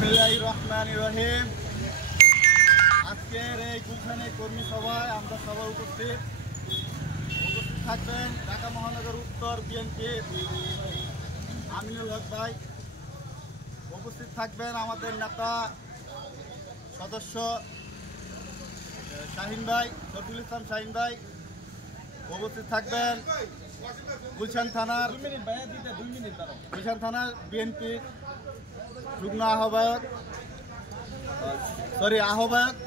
বিসমিল্লাহির রহমানির রহিম। আজকের এই গুলশানে কর্মী সভায় আমরা সবাই উপস্থিত থাকবেন ঢাকা মহানগর উত্তর বিএনপির আমিনুল হক ভাই, উপস্থিত থাকবেন আমাদের নেতা সদস্য শাহিন ভাই, শফিউল ইসলাম শাহিন ভাই, উপস্থিত থাকবেন গুলশান থানার বিএনপির যুগ্ম আহ্বায়ক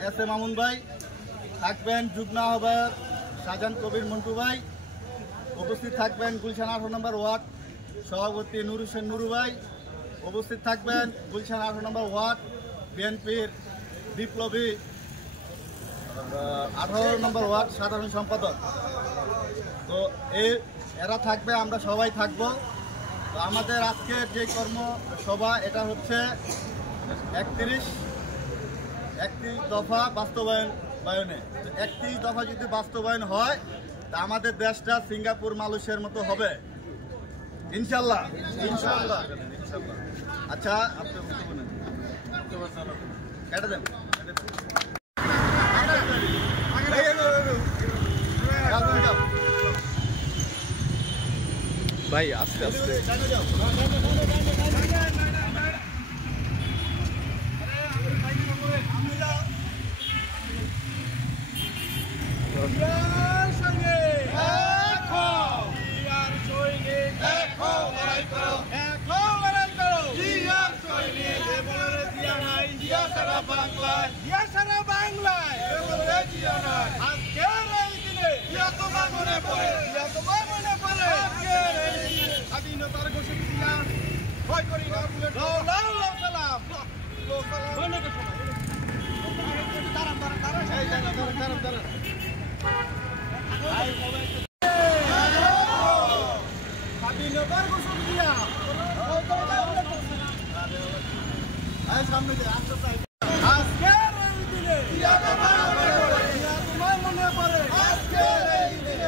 এস এ মামুন ভাই, থাকবেন যুগ্ম আহ্বায়ক শাহজাহান কবির মন্টু ভাই, উপস্থিত থাকবেন গুলশান 18 নম্বর ওয়ার্ড সভাপতি নুর হোসেন নুরু ভাই, উপস্থিত থাকবেন গুলশান 18 নম্বর ওয়ার্ড বিএনপির বিপ্লবী 18 নম্বর ওয়ার্ড সাধারণ সম্পাদক। তো এরা থাকবে, আমরা সবাই থাকবো। তো আমাদের আজকের যে কর্মসভা এটা হচ্ছে 31 দফা বাস্তবায়নে। 31 দফা যদি বাস্তবায়ন হয় তা আমাদের দেশটা সিঙ্গাপুর মালয়েশিয়ার মতো হবে ইনশাল্লাহ। আচ্ছা, আপনি কেটে দেন ভাই, আস্তে আস্তে। স্বাধীনতার ঘোষণা দিলাম, ভয় করি না, স্বাধীনতার ঘোষণা দিয়া সামনে আজকের এই দিনে তোমার মনে পড়ে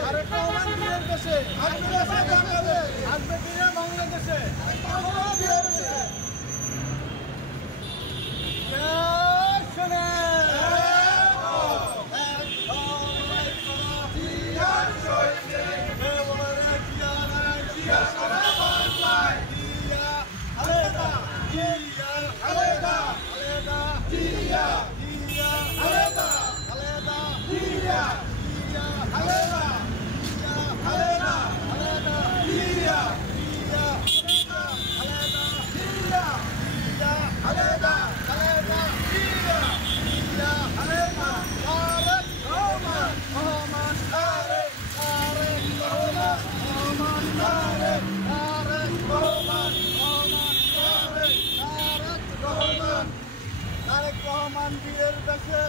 আরেকটা আমাদের দেশে আসবে বাংলাদেশে বীরের দেশে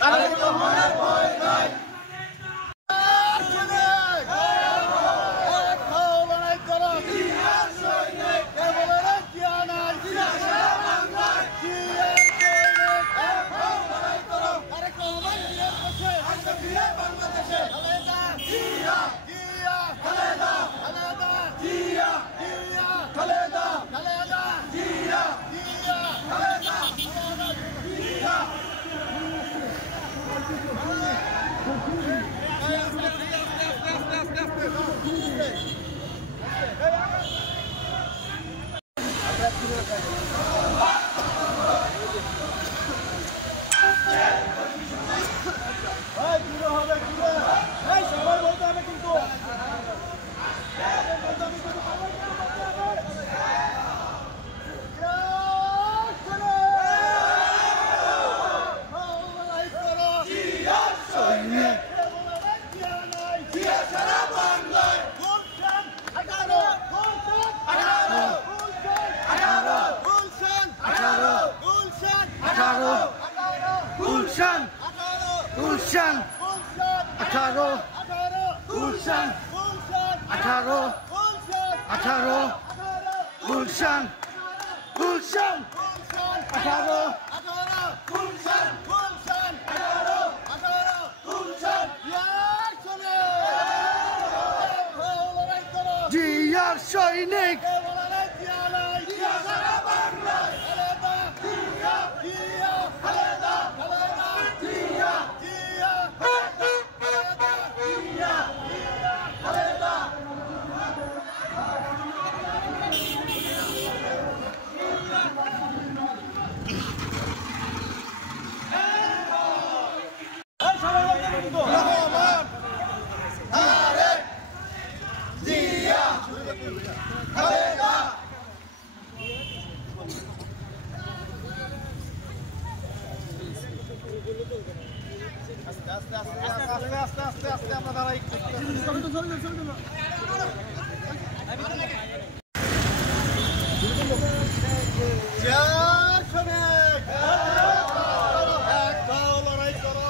তারেক রহমানের ভয় নাই। Gulshan 18 Gulshan 18 Gulshan 18 জিয়ার সৈনিক আস্তে আমরা দাঁড়াই লড়াই করো